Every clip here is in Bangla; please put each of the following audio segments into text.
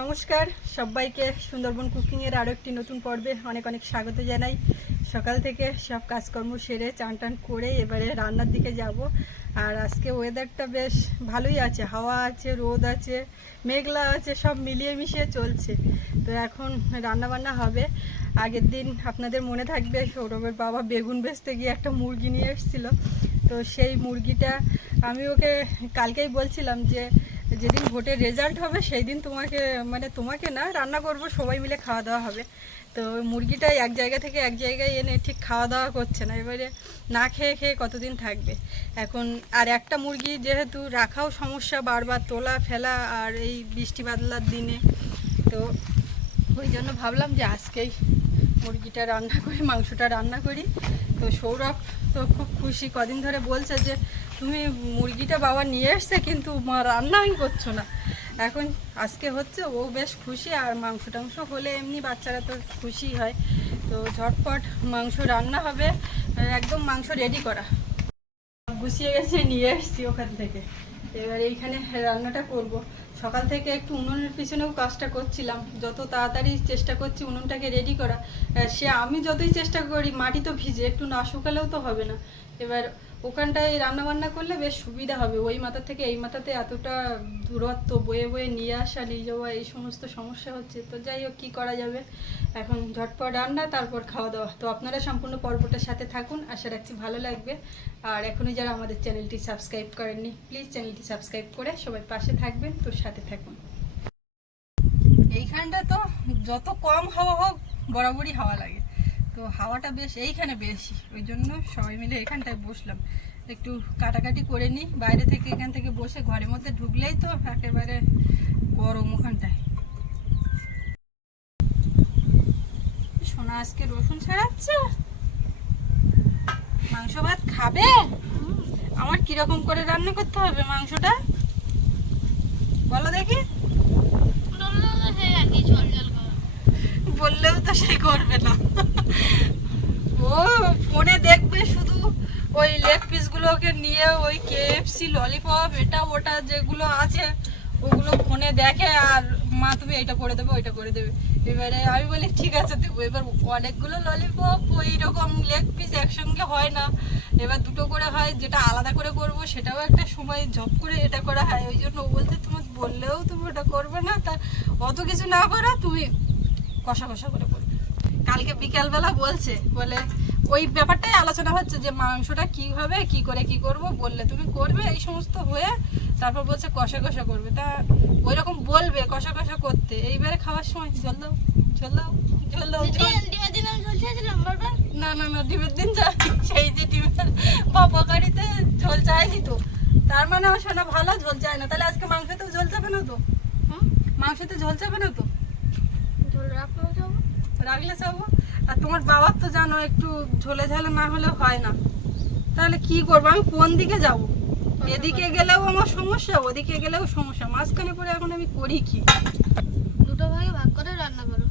নমস্কার সবাইকে সুন্দরবন কুকিংয়ের আরও একটি নতুন পর্বে অনেক অনেক স্বাগত জানাই। সকাল থেকে সব কাজকর্ম সেরে চান টান করে এবারে রান্নার দিকে যাব। আর আজকে ওয়েদারটা বেশ ভালোই আছে, হাওয়া আছে, রোদ আছে, মেঘলা আছে, সব মিলিয়ে মিশিয়ে চলছে। তো এখন রান্নাবান্না হবে। আগের দিন আপনাদের মনে থাকবে সৌরভের বাবা বেগুন বেচতে গিয়ে একটা মুরগি নিয়ে এসেছিলো। তো সেই মুরগিটা আমি ওকে কালকেই বলছিলাম যে যেদিন ভোটের রেজাল্ট হবে সেই দিন তোমাকে না রান্না করব, সবাই মিলে খাওয়া দাওয়া হবে। তো মুরগিটাই এক জায়গা থেকে এক জায়গায় এনে ঠিক খাওয়া দাওয়া করছে না, এবারে না খেয়ে খেয়ে কতদিন থাকবে এখন। আর একটা মুরগি যেহেতু রাখাও সমস্যা, বারবার তোলা ফেলা, আর এই বৃষ্টি বাদলার দিনে, তো ওই জন্য ভাবলাম যে আজকেই মুরগিটা রান্না করি, মাংসটা রান্না করি। তো সৌরভ তো খুব খুশি, কদিন ধরে বলছে যে তুমি মুরগিটা বাবা নিয়ে এসছে কিন্তু মা রান্নাই করছো না। এখন আজকে হচ্ছে, ও বেশ খুশি। আর মাংস টাংস হলে এমনি বাচ্চারা তো খুশি হয়। তো ঝটপট মাংস রান্না হবে, একদম মাংস রেডি করা গুছিয়ে গেছে, নিয়ে এসছি ওখান থেকে। এবার এইখানে রান্নাটা করব। সকাল থেকে একটু উনুনের পিছনেও কাজটা করছিলাম, যত তাড়াতাড়ি চেষ্টা করছি উনুনটাকে রেডি করা। সে আমি যতই চেষ্টা করি মাটি তো ভিজে, একটু না শুকালেও তো হবে না। এবার ওখানটায় রান্নাবান্না করলে বেশ সুবিধা হবে, ওই মাথা থেকে এই মাথাতে এতটা দূরত্ব বয়ে বয়ে নিয়ে আসা নিয়ে যাওয়া, এই সমস্ত সমস্যা হচ্ছে। তো যাই হোক, কী করা যাবে, এখন ঝটপট রান্না তারপর খাওয়া দাওয়া। তো আপনারা সম্পূর্ণ পর্বটার সাথে থাকুন, আশা রাখছি ভালো লাগবে। আর এখনই যারা আমাদের চ্যানেলটি সাবস্ক্রাইব করেননি, প্লিজ চ্যানেলটি সাবস্ক্রাইব করে সবাই পাশে থাকবেন, তো সাথে থাকুন। এইখানটা তো যত কম হাওয়া হোক বরাবরই হাওয়া লাগে, তো হাওয়াটা বেশ এইখানে বেশি, ওই জন্য সবাই মিলে এখানটায় বসলাম। একটু কাটাকাটি করে নিই, বাইরে থেকে এখান থেকে বসে ঘরের মধ্যে ঢুকলেই তো একেবারে গরম ওখানটায়। সোনা আজকে রসুন ছাড়াচ্ছে, মাংস ভাত খাবে। আমার কিরকম করে রান্না করতে হবে মাংসটা বলো দেখি। বললেও তো সে করবে না, ও ফোনে দেখবে শুধু ওই লেগ পিসগুলোকে নিয়ে, ওই কেএফসি ললিপপ এটা ওটা যেগুলো আছে ওগুলো ফোনে দেখে, আর মা তুমি এইটা করে দেবে ওইটা করে দেবে। এবারে আমি বলি ঠিক আছে দেবো। এবার অনেকগুলো ললিপপ ওই রকম লেগ পিস একসঙ্গে হয় না, এবার দুটো করে হয়, যেটা আলাদা করে করব সেটাও একটা সময় ঝপ করে এটা করা হয়। ওই জন্য ও বলতে তোমার বললেও তুমি ওটা করবে না, তা অত কিছু না করো, তুমি কষা কষা করে করবে। কালকে বিকালবেলা বলে ওই ব্যাপারটাই আলোচনা হচ্ছে যে মাংসটা কীভাবে কী করে কী করব, বললে তুমি করবে এই সমস্ত হয়ে, তারপর বলছে কষা কষা করবে। তা ওই রকম বলবে কষা কষা করতে, এইবারে খাওয়ার সময় ঝোল দাও ঝোল দাও ঝোল দাও। না না না, ডিমের দিন যাই, সেই যে ডিমের পাপাকারিতে ঝোল চাইনি তো, তার মানে আমার শোনা ভালো ঝোল চায় না। তাহলে আজকে মাংসতেও ঝোল যাবে না তো, মাংসতে ঝোল যাবে না তো, রাখলে যাবো। আর তোমার বাবার তো জানো একটু ঝোলে ঝালে না হলে হয় না, তাহলে কি করবো, আমি কোন দিকে যাব? এদিকে গেলেও আমার সমস্যা, ওদিকে গেলেও সমস্যা, মাঝখানে পরে এখন আমি করি কি? দুটো ভাগে ভাগ করে রান্না করো।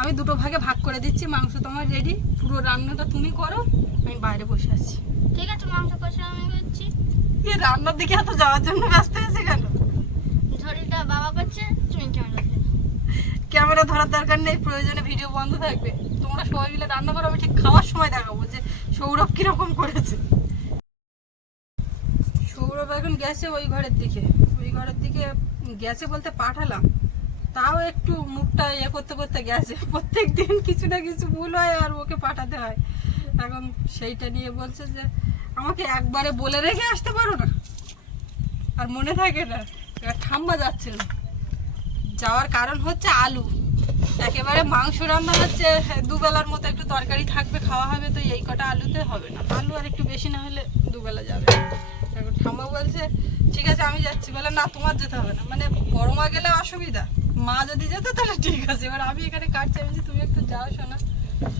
আমি দুটো ভাগে ভাগ করে দিচ্ছি, মাংস তোমার রেডি, পুরো রান্নাটা তুমি করো, আমি বাইরে বসে আছি। ঠিক আছে, মাংস কষা আমি করছি। এই রান্নার দিকে এত যাওয়ার জন্য ব্যস্ত হয়েছে কেন? ঝোলটা বাবা করছে, তুমি ক্যামেরা ধরো। ক্যামেরা ধরার দরকার নেই, প্রয়োজনে ভিডিও বন্ধ থাকবে। তোমরা সবাই মিলে রান্না করো, আমি ঠিক খাওয়ার সময় দেখাবো যে সৌরভ কিরকম করেছে। সৌরভ এখন গেছে ওই ঘরের দিকে গেছে বলতে পাঠালাম, তাও একটু মুখটা করতে করতে গেছে। প্রত্যেক দিন কিছু না কিছু ভুল হয় আর ওকে পাঠাতে হয়। এখন সেইটা নিয়ে বলছে যে আমাকে একবারে বলে রেখে আসতে পারো না, আর মনে থাকে না। এবার ঠাম্মা যাচ্ছে না, যাওয়ার কারণ হচ্ছে আলু, একেবারে মাংস রান্না হচ্ছে, দুবেলার মতো একটু তরকারি থাকবে, খাওয়া হবে, তো এই কটা আলুতে হবে না, আলু আর একটু বেশি না হলে দুবেলা যাবে। এখন ঠাম্মা বলছে ঠিক আছে আমি যাচ্ছি, বলে না তোমার যেতে হবে না, মানে বড় মা গেলে অসুবিধা, মা যদি যেত তাহলে ঠিক আছে। এবার আমি এখানে কাটছি, আমি যে তুমি একটু যাও শোনা,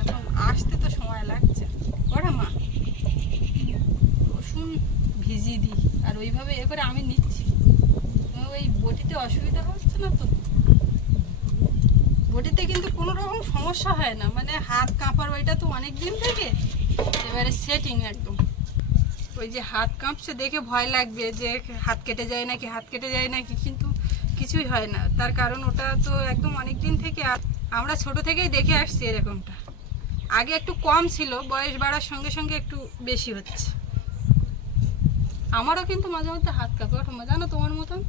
এখন আসতে তো সময় লাগছে। ওরা মা রসুন ভিজিয়ে দিই আর ওইভাবে করে আমি নিচ্ছি, ওই বটিতে অসুবিধা হচ্ছে না তো? বটিতে কিন্তু কোনো রকম সমস্যা হয় না, মানে হাত কাঁপার ওইটা তো অনেক দিন থেকে, এবারে সেটিং একদম। ওই যে হাত কাঁপছে দেখে ভয় লাগবে যে হাত কেটে যায় নাকি, কিন্তু কিছুই হয় না। তার কারণ ওটা তো একদম অনেক দিন থেকে আমরা ছোট থেকেই দেখে আসছি এরকমটা। আগে একটু কম ছিল, বয়স বাড়ার সঙ্গে সঙ্গে একটু বেশি হচ্ছে। আমারও কিন্তু মাঝে মধ্যে হাত কাঁপে ঠাম্মা, জানো তোমার মতন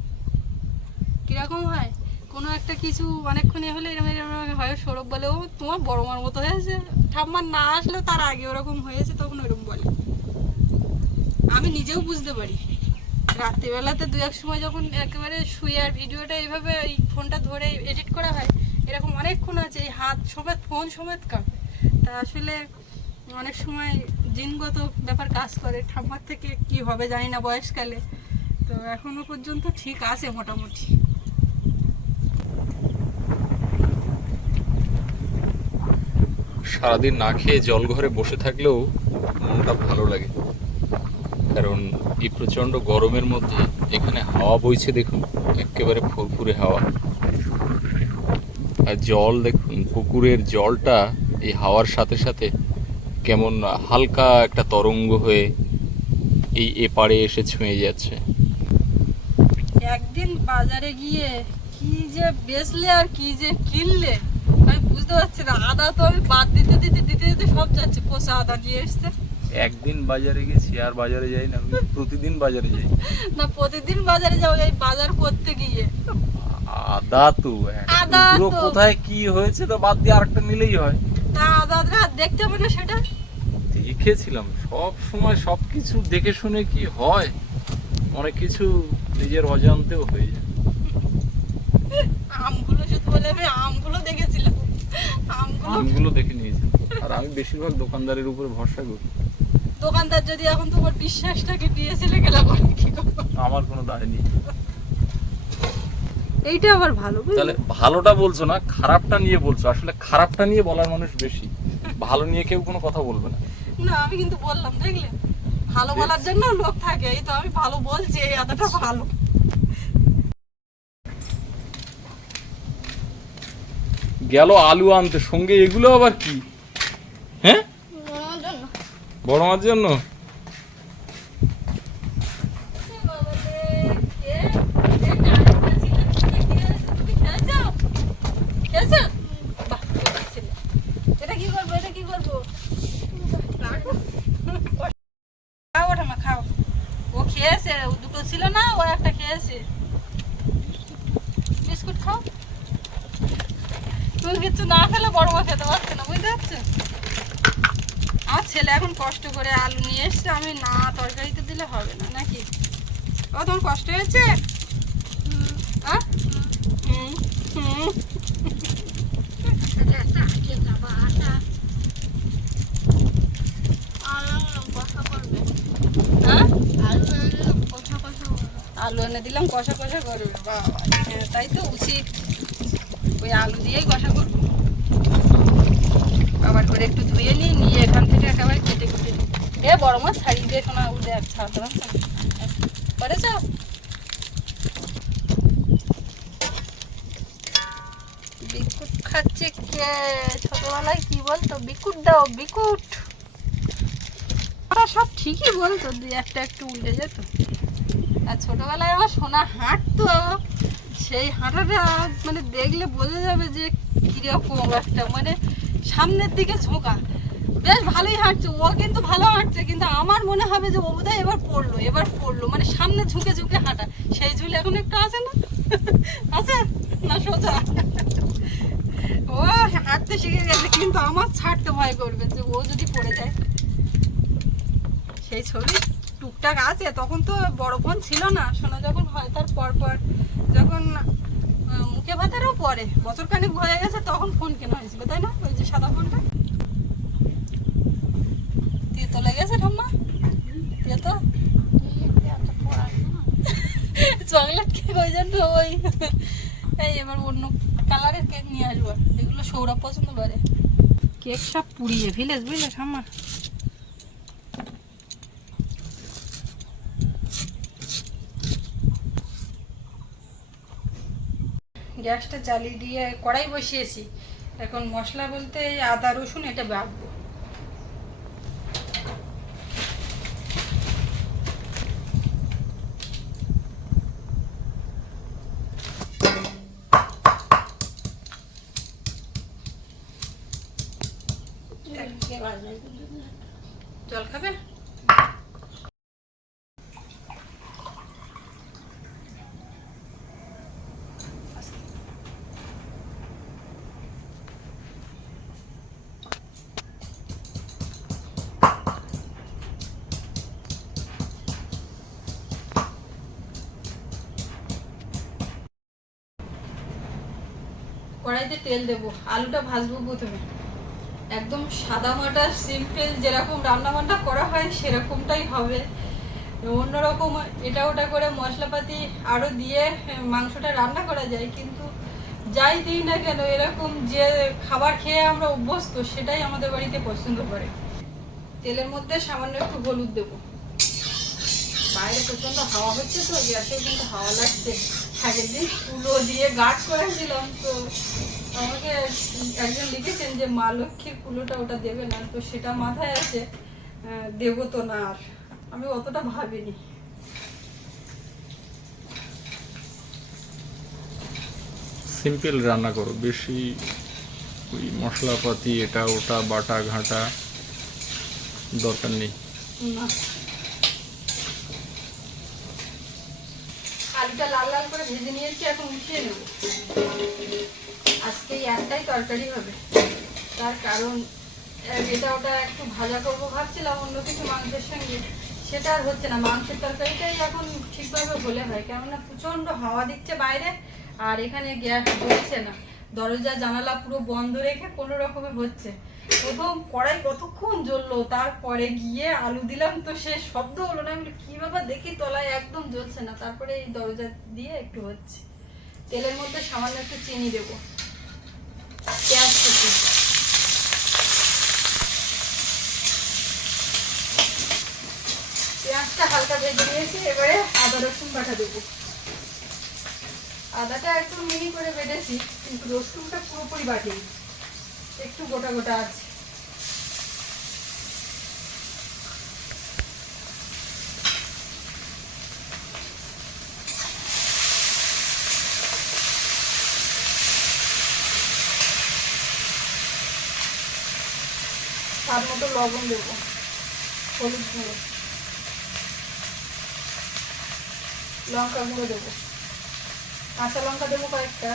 কিরকম হয়, কোনো একটা কিছু অনেকক্ষণ হলে এরকম এরকম হয়। সৌরভ বলে ও তোমার বড় মার মতো হয়েছে, ঠাম্মার না আসলেও তার আগে ওরকম হয়েছে, তখন ওরকম বলে। আমি নিজেও বুঝতে পারি। রাত্রিবেলাতে দু এক সময় যখন একেবারে শুয়ে আর ভিডিওটা এইভাবে এই ফোনটা ধরে এডিট করা হয়, এরকম অনেকক্ষণ আছে এই হাত সমেত ফোন সমেত কাঁপে। তা আসলে অনেক সময় জিনগত ব্যাপার কাজ করে। ঠাম্মার থেকে কি হবে জানি না বয়সকালে, তো এখনো পর্যন্ত ঠিক আছে মোটামুটি। সারাদিন না খেয়ে জল ঘরে বসে থাকলেও মনটা ভালো লাগে, কারণ এই প্রচন্ড গরমের মধ্যে এখানে হাওয়া বইছে, দেখুন একেবারে ফুরফুরে হাওয়া। আর জল দেখুন, পুকুরের জলটা এই হাওয়ার সাথে সাথে কেমন হালকা একটা তরঙ্গ হয়ে এই এপারে এসে ছুঁয়ে যাচ্ছে। একদিন বাজারে গিয়ে কি যে বেচলে আর কি যে কিনলে আমি বুঝতে পারছি না। আদা তো আমি বাদ দিতে দিতে দিতে দিতে সব যাচ্ছে, পচা আদা নিয়ে এসছে। একদিন বাজারে গেছি, আর বাজারে যাই না, আমি প্রতিদিন বাজারে যাই। না প্রতিদিন বাজারে যাও এই বাজার করতে গিয়ে। আদা তো আদা পুরো তো কোথায় কি হয়েছে তো বাদ দিয়ে আরেকটা নিলেই হয়। তা আদাটা দেখতে হবে না সেটা। দেখেছিলাম, সব সময় সবকিছু দেখে শুনে কি হয়, অনেক কিছু নিজের অজান্তেও হয়ে যায়। আমগুলো শুধু বলে আমি আমগুলো দেখেছিলাম, আমগুলো দেখে নিয়েছি। আর আমি বেশিরভাগ দোকানদারের উপরে ভরসা করি। দোকানদার যদি এখন তোমার বিশ্বাসটাকে দিয়েছিলে গেলা করে কি করবো? আমার কোনো দায় নেই। এইটা আবার ভালো, তাহলে ভালোটা বলছো না, খারাপটা নিয়ে বলছো। আসলে খারাপটা নিয়ে বলার মানুষ বেশি, ভালো নিয়ে কেউ কোনো কথা বলবে না। না আমি কিন্তু বললাম, দেখলে ভালো বলার জন্য লোক থাকে। এই তো আমি ভালো বলছি, এই আদাটা ভালো। গেল আলু আনতে, সঙ্গে এগুলো আবার কি? হ্যাঁ, আমার জন্য বড় মার জন্য। এটা কি করবো, এটা কি করবো? খাও ওটা খাও। ও খেয়েছে, ও দুটো ছিল না, ও একটা খেয়েছে। বিস্কুট খাও। তুমি কিছু না খেলে বড় মা খেতে পারছে না, বুঝতে পারছো? আমার ছেলে এখন কষ্ট করে আলু নিয়ে এসছে, আমি না তরকারিতে দিলে হবে না নাকি? ও তোমার কষ্ট হয়েছে? আলু এনে দিলাম কষা কষা করবে, বাবা হ্যাঁ তাই তো উচিত। ওই আলু দিয়েই কষা করবো। আবার করে একটু ধুয়ে নিয়ে এখান থেকে একেবারে কেটে কুটে নিই। এ বড় মাছ ছাড়িয়ে দিয়ে শোনা উঠে এক ছাড়তে পারছো করেছ? বিকুট খাচ্ছে কে? ছোটবেলায় কি বলতো, বিকুট দাও বিকুট। ওরা সব ঠিকই বলতো, দুই একটা একটু উল্টে যেত। আর ছোটবেলায় আমার সোনা হাঁটতো, সেই হাঁটাটা মানে দেখলে বোঝা যাবে যে কিরকম একটা, মানে সামনের দিকে ঝোঁকা। বেশ ভালোই হাঁটছে ও, কিন্তু ভালো হাঁটছে, কিন্তু আমার মনে হবে যে ও বোধহয় এবার পড়লো, মানে সামনে ঝুঁকে ঝুঁকে হাঁটা। সেই ঝুল এখন একটু আছে না? আছে না সোজা? ও হাঁটতে শিখে গেছে, কিন্তু আমার ছাড়তে ভয় করবে যে ও যদি পড়ে যায়। সেই ছবি টুকটাক আছে, তখন তো বড় ফোন ছিল না। শোনা যখন হয় তার পর যখন মুখে ভাতেরও পরে বছর খানিক হয়ে গেছে, তখন ফোন কেনা হয়েছিল, তাই না? ওই যে সাদা ফোনটা তেতো লেগেছে ঠাম্মা, তেতো চকলেট কেক। ওই জন্য ওই এই এবার অন্য কালারের কেক নিয়ে আসবো। এগুলো সৌরভ পছন্দ করে। কেক সব পুড়িয়ে ফেলেছ বুঝলে ঠাম্মা। গ্যাসটা জ্বালিয়ে দিয়ে কড়াই বসিয়েছি। এখন মশলা বলতে এই আদা রসুন এটা বাটবো। জল খাবে? কড়াইতে তেল দেবো, আলুটা ভাজবো প্রথমে। একদম সাদা মাটা সিম্পল যেরকম রান্না বান্না করা হয় সেরকমটাই হবে। অন্যরকম এটা ওটা করে মশলাপাতি আরও দিয়ে মাংসটা রান্না করা যায়, কিন্তু যাই দিই না কেন এরকম যে খাবার খেয়ে আমরা অভ্যস্ত সেটাই আমাদের বাড়িতে পছন্দ করে। তেলের মধ্যে সামান্য একটু হলুদ দেবো। বাইরে প্রচণ্ড হাওয়া হচ্ছে তো, গ্যাসেও কিন্তু হাওয়া লাগছে। আগের দিন কুলো দিয়ে গাছ করেছিলাম, তো আমাকে একজন লিখেছেন যে মা লক্ষ্মীর কুলোটা ওটা দেবে না, তো সেটা মাথায় আছে, দেবো তো না। আর আমি অতটা ভাবিনি। সিম্পল রান্না করো, বেশি ওই মশলাপাতি এটা ওটা বাটা ঘাটা দরকার নেই। না, আলুটা লাল লাল করে ভেজে নিয়েছি, এখন উঠিয়ে নেব। আজকে একটাই তরকারি হবে, তার কারণ এটা ওটা একটু ভাজা করবো ভাবছিলাম অন্য কিছু মাংসের সঙ্গে, সেটা আর হচ্ছে না। মাংসের তরকারিটাই এখন ঠিকভাবে হলে হয়, কেননা প্রচণ্ড হাওয়া দিচ্ছে বাইরে, আর এখানে গ্যাস জ্বলছে না। দরজা জানালা পুরো বন্ধ রেখে কোনো রকমে হচ্ছে। প্রথম কড়াই কতক্ষণ জ্বললো, তারপরে গিয়ে আলু দিলাম তো সে শব্দ হলো না। আমি কি বাবা দেখি তলায় একদম জ্বলছে না, তারপরে এই দরজা দিয়ে একটু হচ্ছে। তেলের মধ্যে সামান্য একটু চিনি দেবো, পেঁয়াজ কুচি, পেঁয়াজটা হালকা ভেজে নিয়েছি। এবারে আদা রসুন বাটা দেবো। আদাটা একটু মিহি করে বেটেছি, কিন্তু রসুনটা পুরোপুরি বাটিনি, একটু গোটা গোটা আছে। স্বাদ মতো লবণ দেবো, হলুদ গুঁড়ো, লঙ্কা গুঁড়ো দেবো, কাঁচা লঙ্কা দেবো কয়েকটা,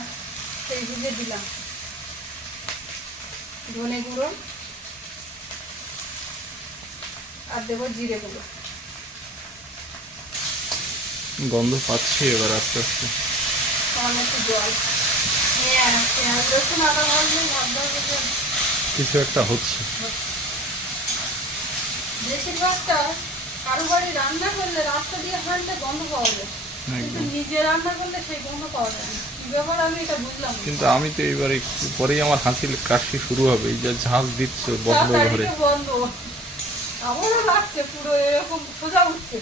সেই বুঝে দিলাম, ধনে গুঁড়ো, আর দেবো জিরে গুঁড়ো। গন্ধ পাচ্ছি এবার আস্তে আস্তে। সামান্য একটু জল। হ্যাঁ, পেঁয়াজ রসুন আদা ভাজলে কিছু একটা হচ্ছে। বেশিরভাগটা কারো বাড়ি রান্না করলে রাস্তা দিয়ে হাঁটলে গন্ধ পাওয়া যায়, কিন্তু নিজে রান্না করলে সেই গন্ধ পাওয়া যায় না। কি ব্যাপার আমি এটা বুঝলাম না। কিন্তু আমি তো এইবার একটু পরেই আমার হাসি কাশি শুরু হবে, এই যে ঝাঁজ দিচ্ছ বন্ধ ঘরে। বন্ধ, আমারও লাগছে পুরো এরকম সোজা উঠছে।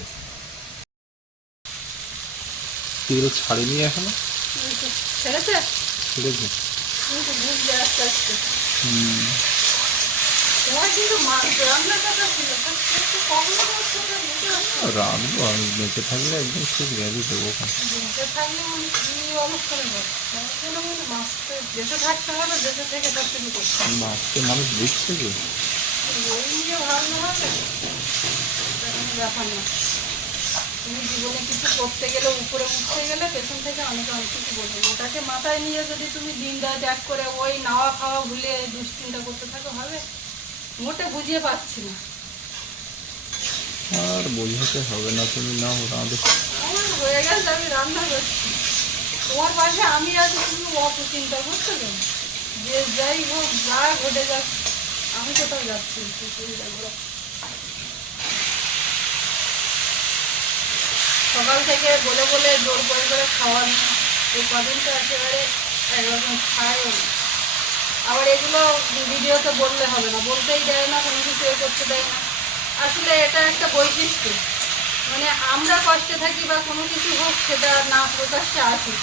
তেল ছাড়েনি এখনো? ছেড়েছে, ছেড়েছে। কিন্তু বুঝতে আস্তে আস্তে। তোমার কিন্তু মাংস রান্নার কথা ছিল, কখনো রাঁধবো আমি, বেঁচে থাকলে একদম খুব গ্যালি দেবো। বেঁচে থাকলে মানে কি অনুষ্ঠানে মাছ তো বেঁচে থাকতে হবে, বেঁচে থেকে সব কিছু করতে হবে। মাছকে মানুষ দিচ্ছে যে ওই নিয়ে ভাবনা হবে, ব্যাপার না। তুমি জীবনে কিছু করতে গেলে, উপরে উঠতে গেলে পেছন থেকে অনেকে অনেক কিছু বলবে। ওটাকে মাথায় নিয়ে যদি তুমি দিন রাত এক করে ওই নাওয়া খাওয়া ভুলে দুশ্চিন্তা করতে থাকো, হবে? মোটে বুঝিয়ে পাচ্ছি না। আর বোঝাতে হবে না, তুমি নাও রাঁধো। আমার হয়ে গেছে, আমি রান্না করছি তোমার পাশে। আমি আছি, তুমি অত চিন্তা করছো কেন? যে যাই হোক, যা ঘটে যাক, আমি কোথাও যাচ্ছি সকাল থেকে বলে বলে জোর করে খাওয়ানো, এই কদিন তো একেবারে একরকম খায়ও না। আবার এগুলো ভিডিওতে বললে হবে না, বলতেই দেয় না, কোনো কিছু করতে দেয় না। আসলে এটা একটা বৈশিষ্ট্য, মানে আমরা কষ্টে থাকি বা কোনো কিছু হোক সেটা না প্রকাশ্যে আসি।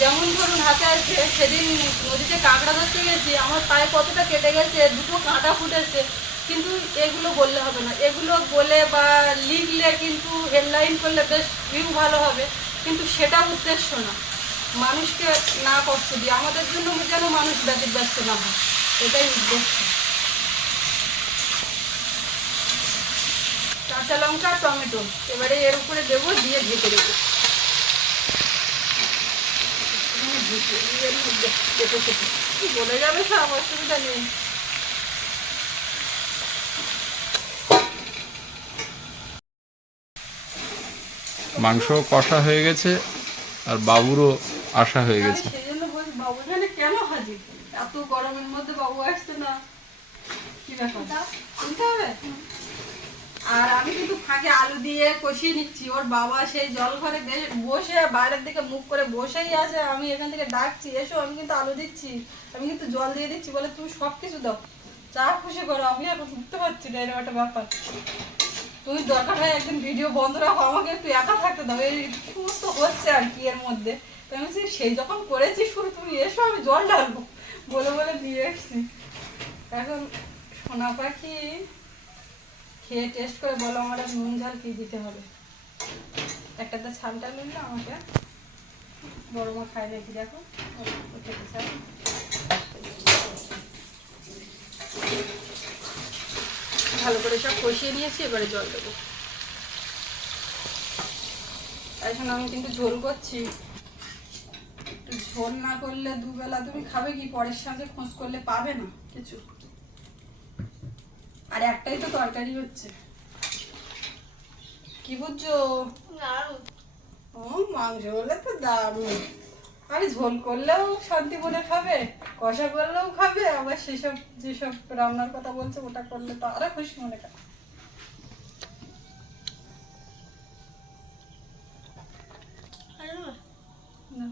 যেমন ধরুন হাতে আছে, সেদিন নদীতে কাঁকড়া ধরতে গেছি, আমার পায়ে কতটা কেটে গেছে, দুটো কাঁটা ফুটেছে, কিন্তু এগুলো বললে হবে না। এগুলো বলে বা লিখলে কিন্তু হেডলাইন করলে বেশ ভিউ ভালো হবে, কিন্তু সেটা উদ্দেশ্য না। মানুষকে না কষ্ট দিয়ে আমাদের জন্য যেন মানুষ ব্যতিব্যস্ত না হয়, এটাই উদ্দেশ্য। কাঁচা লঙ্কা টমেটো এবারে এর উপরে দেবো, দিয়ে ঢেকে দেবো। বলে যাবে সব, অসুবিধা নেই। মাংস কষা হয়ে গেছে আর বাবুরও আশা হয়ে গেছে। সেই জন্য বলছি বাবু এখানে কেন হাজির, এত গরমের মধ্যে বাবু আসছে না, কি ব্যাপার শুনতে হবে। আর আমি কিন্তু ফাঁকে আলু দিয়ে কষিয়ে নিচ্ছি। ওর বাবা সেই জল ঘরে বসে বাইরের দিকে মুখ করে বসেই আছে, আমি এখান থেকে ডাকছি এসো, আমি কিন্তু আলু দিচ্ছি, আমি কিন্তু জল দিয়ে দিচ্ছি, বলে তুমি সব কিছু দাও, যা খুশি করো, আমি এখন বুঝতে পারছি না এরকম একটা ব্যাপার। তুমি দরকার হয় একদিন ভিডিও বন্ধ রাখো, আমাকে একটু একা থাকতে দাও, এই সমস্ত হচ্ছে আর কি এর মধ্যে। তো আমি বলছি সেই যখন করেছি শুরু, তুমি এসো আমি জল ঢালবো, বলে বলে দিয়ে এসছি। এখন সোনা পাখি খেয়ে টেস্ট করে বলো আমার আর নুন ঝাল কি দিতে হবে। একটাতে ছালটা নিলে আমাকে বড় মা খায় নাকি, দেখো খেতে চাই। ভালো করে সব কষিয়ে নিয়েছি, এবারে জল দেবো। এখন আমি কিন্তু ঝোল করছি, একটু ঝোল না করলে দুবেলা তুমি খাবে কি, পরের সঙ্গে খোঁজ করলে পাবে না কিছু। আর একটাই তো তরকারি হচ্ছে, কি বুঝছো? ও মাংস হলে তো দারুণ। আরে ঝোল করলেও শান্তি মনে খাবে, কষা করলেও খাবে, আবার সেসব যেসব রান্নার কথা বলছে ওটা করলে তো আরো খুশি মনে খাবে। না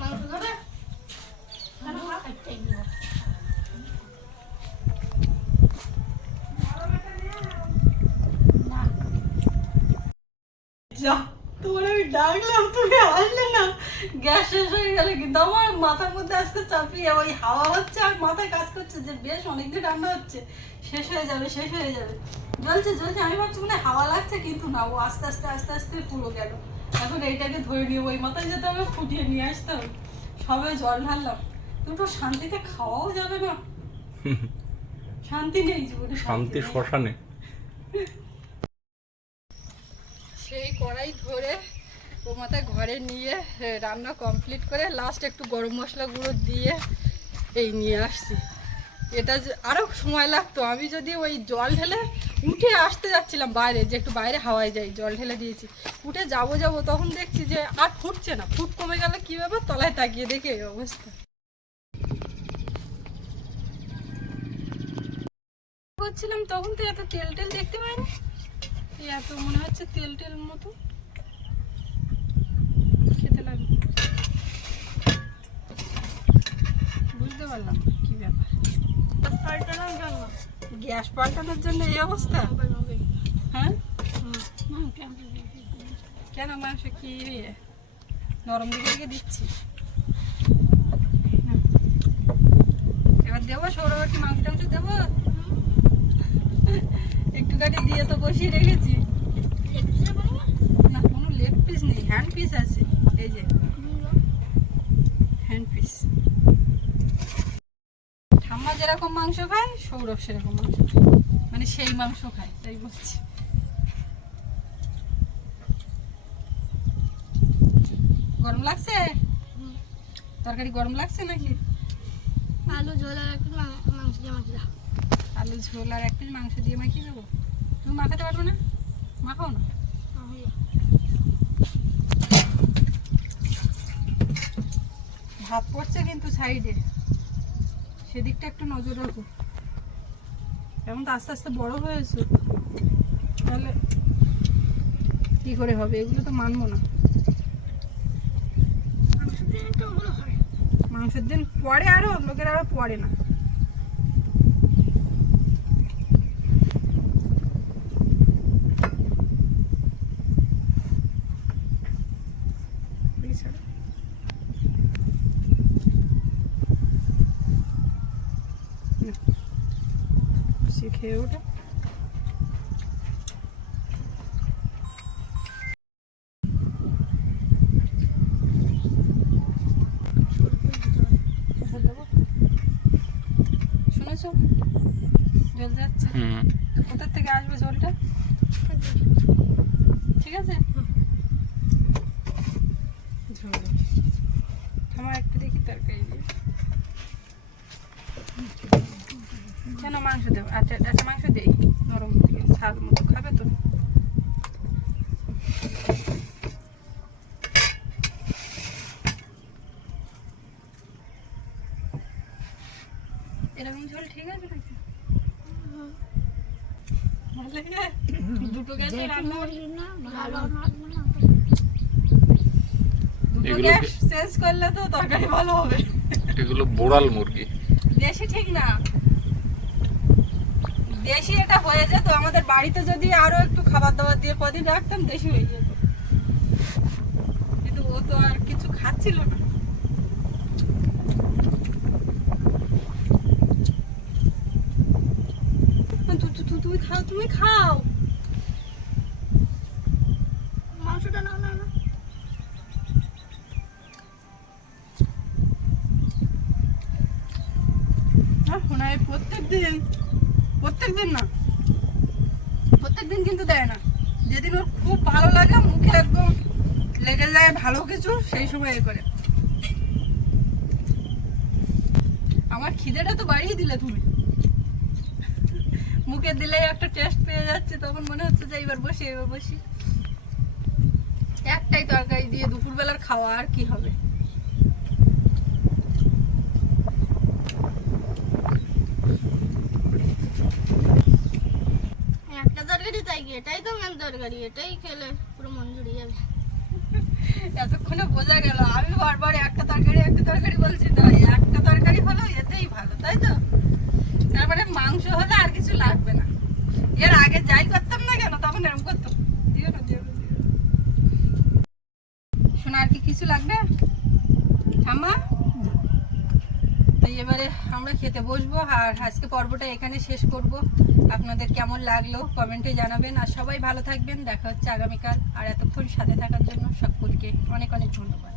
মাংস খাবে? যা তোমার আমি ডাকলাম, তুমি আসলে না, গ্যাস শেষ হয়ে গেলে কিন্তু আমার মাথার মধ্যে আজকে চাপিয়ে ওই হাওয়া হচ্ছে আর মাথায় কাজ করছে যে বেশ অনেকদিন রান্না হচ্ছে, শেষ হয়ে যাবে শেষ হয়ে যাবে, জ্বলছে জ্বলছে। আমি ভাবছি মানে হাওয়া লাগছে, কিন্তু না, ও আস্তে আস্তে আস্তে আস্তে পুরো গেল। এখন এইটাকে ধরে নিয়ে ওই মাথায় যেতে হবে, ফুটিয়ে নিয়ে আসতে হবে। সবে জল ঢাললাম, দুটো শান্তিতে খাওয়াও যাবে না, শান্তি নেই জীবনে, শান্তি শ্মশানে। সেই কড়াই ধরে ও মাথায় ঘরে নিয়ে রান্না কমপ্লিট করে লাস্ট একটু গরম মশলা গুঁড়ো দিয়ে এই নিয়ে আসছি। এটা আরও সময় লাগতো, আমি যদি ওই জল ঢেলে উঠে আসতে যাচ্ছিলাম বাইরে, যে একটু বাইরে হাওয়ায় যাই, জল ঢেলে দিয়েছি, উঠে যাবো তখন দেখছি যে আর ফুটছে না, ফুট কমে গেলে কী ব্যাপার, তলায় তাকিয়ে দেখে এই অবস্থা। করছিলাম তখন তো এত তেল টেল দেখতে পাইনি, এত মনে হচ্ছে তেল টেল মতো খেতে লাগবে, বুঝতে পারলাম কি ব্যাপার। গ্যাস পাল্টানোর জন্য এই অবস্থা? হ্যাঁ কেন, মাংস কি নরম দিকে দিকে দিচ্ছি, এবার দেবো সৌরভ কি মাংস টাংস দেবো, একটুখানি দিয়ে তো বসিয়ে রেখেছি। না কোনো লেগ পিস নেই, হ্যান্ড পিস আছে, এই যে হ্যান্ড পিস। ঠাম্মা যেরকম মাংস খায় সৌরভ সেরকম মাংস খায়, মানে সেই মাংস খায়, তাই বলছি। গরম লাগছে তরকারি, গরম লাগছে নাকি? আলু ঝোল আর একটু মাংস দিয়ে মাখিয়ে দাও। আলু ঝোল আর এক পিস মাংস দিয়ে মাখিয়ে দেবো। তুমি মাখাতে পারবে না? মাখাও না। ভাত পড়ছে কিন্তু সাইডে, সেদিকটা একটু নজর রাখো। এখন তো আস্তে আস্তে বড় হয়েছে, তাহলে কি করে হবে, এগুলো তো মানবো না। মাংসের দিন পরে, আরো লোকের আরো পরে না। খেয়ে ওঠে হুম। তো কোথা থেকে আসবে ঝোলটা? ঠিক আছে, ঝোল আমার একটু দেখি তরকারি দিয়ে। কেন মাংস দেবো? আচ্ছা আচ্ছা, মাংস দেই, নরম ছাল মতো খাবে তো। এরকম ঝোল ঠিক আছে নাকি? ভালো লাগে? দুটো গ্যাসে রান্না, ভালো দুটো এগুলো গ্যাস চেঞ্জ করলে তো তরকারি ভালো হবে। এগুলো বোড়াল মুরগি। দেশি ঠিক না, দেশি এটা হয়ে যেত আমাদের বাড়িতে যদি আরো একটু খাবার দাবার দিয়ে কদিন রাখতাম, দেশি হয়ে যেত। কিন্তু ও তো আর কিছু খাচ্ছিল না। তুমি খাও, তুমি খাও। মাংসটা না না না শোনায় প্রত্যেক দিন না, প্রত্যেক দিন কিন্তু দেয় না। যেদিন ওর খুব ভালো লাগে, মুখে একদম লেগে যায় ভালো কিছু, সেই সময় এ করে। আমার খিদেটা তো বাড়িয়ে দিলে তুমি। মুখে দিলেই একটা টেস্ট পেয়ে যাচ্ছে, তখন মনে হচ্ছে যে এবার বসি। একটাই তরকারি দিয়ে দুপুরবেলার খাওয়া, আর কি হবে? একটা তরকারি, তাই কি এটাই তো মেন তরকারি, এটাই খেলে পুরো মন জুড়ে যাবে। এতক্ষণে বোঝা গেল আমি বারবার একটা তরকারি বলছি, না একটা তরকারি হলো এতেই ভালো, তাই তো? তারপরে মাংস হলে আর কিছু লাগবে না। এর আগে যাই করতাম না কেন, তখন এরকম করতাম। দিও না। শোনা, আর কি কিছু লাগবে ঠাম্মা? তাই এবারে আমরা খেতে বসবো, আর আজকে পর্বটা এখানে শেষ করব। আপনাদের কেমন লাগলো কমেন্টে জানাবেন, আর সবাই ভালো থাকবেন। দেখা হচ্ছে আগামীকাল। আর এতক্ষণ সাথে থাকার জন্য সকলকে অনেক অনেক ধন্যবাদ।